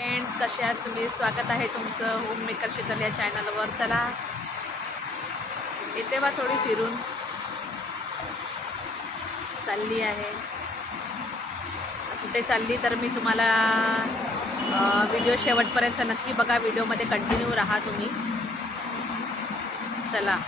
Friends कसे आहात तुम्ही? स्वागत आहे तुमचं होम मेकर शीतल या चॅनलवर चला येते बा थोडी फिरून. चालली आहे. कुठे चालली तर मी तुम्हाला व्हिडिओ शेवटपर्यंत नक्की बघा. व्हिडिओमध्ये कंटिन्यू राहा तुम्ही. चला.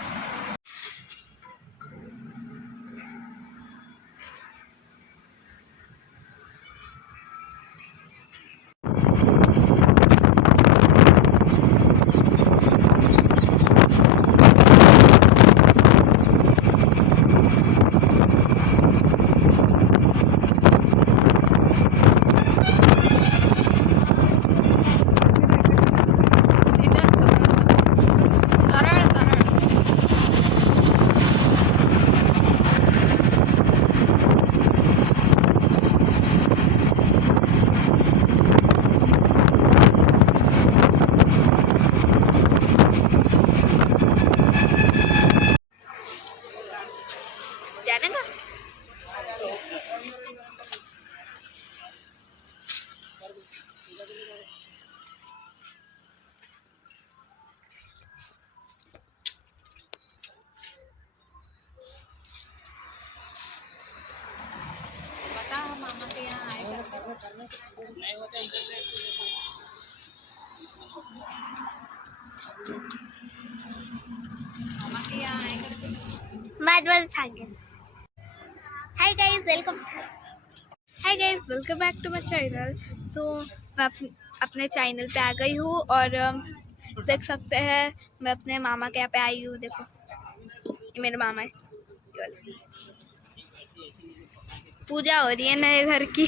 बता मामा के यहाँ आए मामा के यहाँ आए माझं सांगेन hi guys welcome hi guys welcome back to my channel तो मैं अपने चैनल पे आ गई हूँ और देख सकते हैं, मैं अपने मामा के यहाँ पे आई हूँ, देखो। ये मेरे मामा है। पूजा हो रही है नए घर की।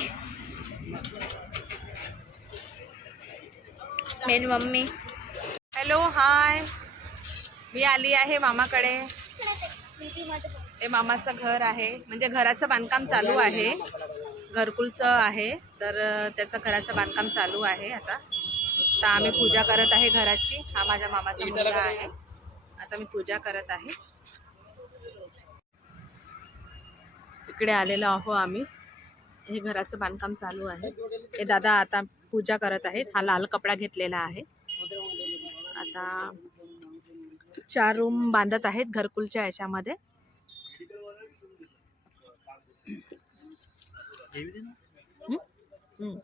मेरी मम्मी। हॅलो हाय मी आली आहे मामाकडे. हे मामाचं घर आहे. म्हणजे घराचं बांधकाम चालू आहे. घरकुलचं आहे. तर त्याचं घराचं बांधकाम चालू आहे आता. तर आम्ही पूजा करत आहे घराची. हा माझ्या मामाचा मुलगा आहे. आता मी पूजा करत आहे. इकडे आलेलो आहो आम्ही. हे घराचं बांधकाम चालू आहे. हे दादा आता पूजा करत आहेत. हा लाल कपडा घेतलेला आहे. आता चार रूम बांधत आहेत घरकुलच्या याच्यामध्ये. हम्म?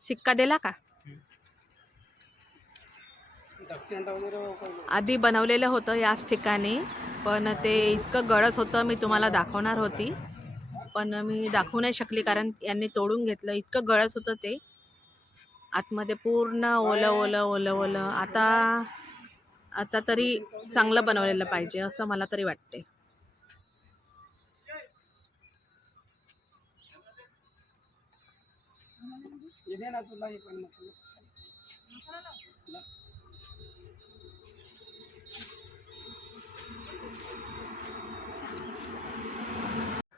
सिक्का दिला का आधी बनवलेलं होतं याच ठिकाणी पण ते इतकं गळत होतं मी तुम्हाला दाखवणार होती. पण मी दाखवू नाही शकली कारण यांनी तोडून घेतलं इतकं गळत होतं ते. आतमध्ये पूर्ण ओलं ओलं ओलं ओलं. आता आता तरी चांगलं बनवलेलं पाहिजे असं मला तरी वाटते.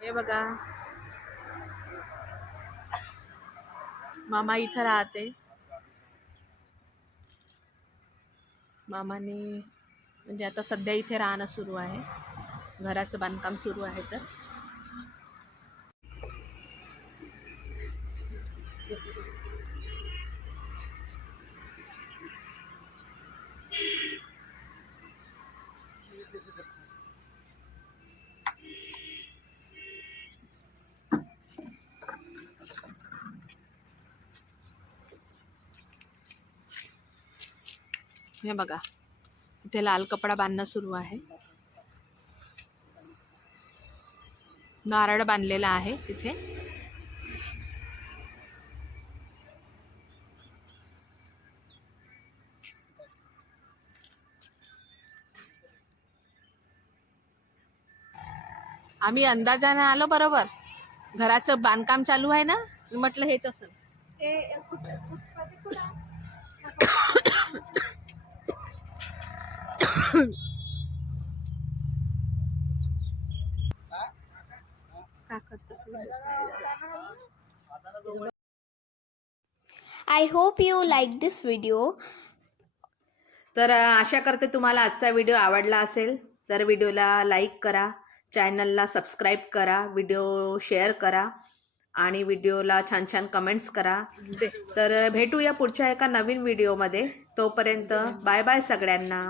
हे बघा. मामा इथं राहते. मामाने म्हणजे आता सध्या इथे राहणं सुरू आहे. घराचं बांधकाम सुरू आहे तर. हे बघा. इथे लाल कपडा बांधणं सुरू आहे. नारळ बांधलेला आहे तिथे. आम्ही अंदाजाने आलो बरोबर. घराचं बांधकाम चालू आहे ना? मी म्हटलं हेच असेल. I hope you like this video तर आशा करते तुम्हाला आजचा व्हिडिओ आवडला असेल. तर व्हिडिओला लाईक करा चॅनलला सबस्क्राईब करा व्हिडिओ शेअर करा आणि व्हिडिओला छान छान कमेंट्स करा. तर भेटूया पुढच्या एका नवीन व्हिडिओमध्ये तोपर्यंत बाय बाय सगळ्यांना.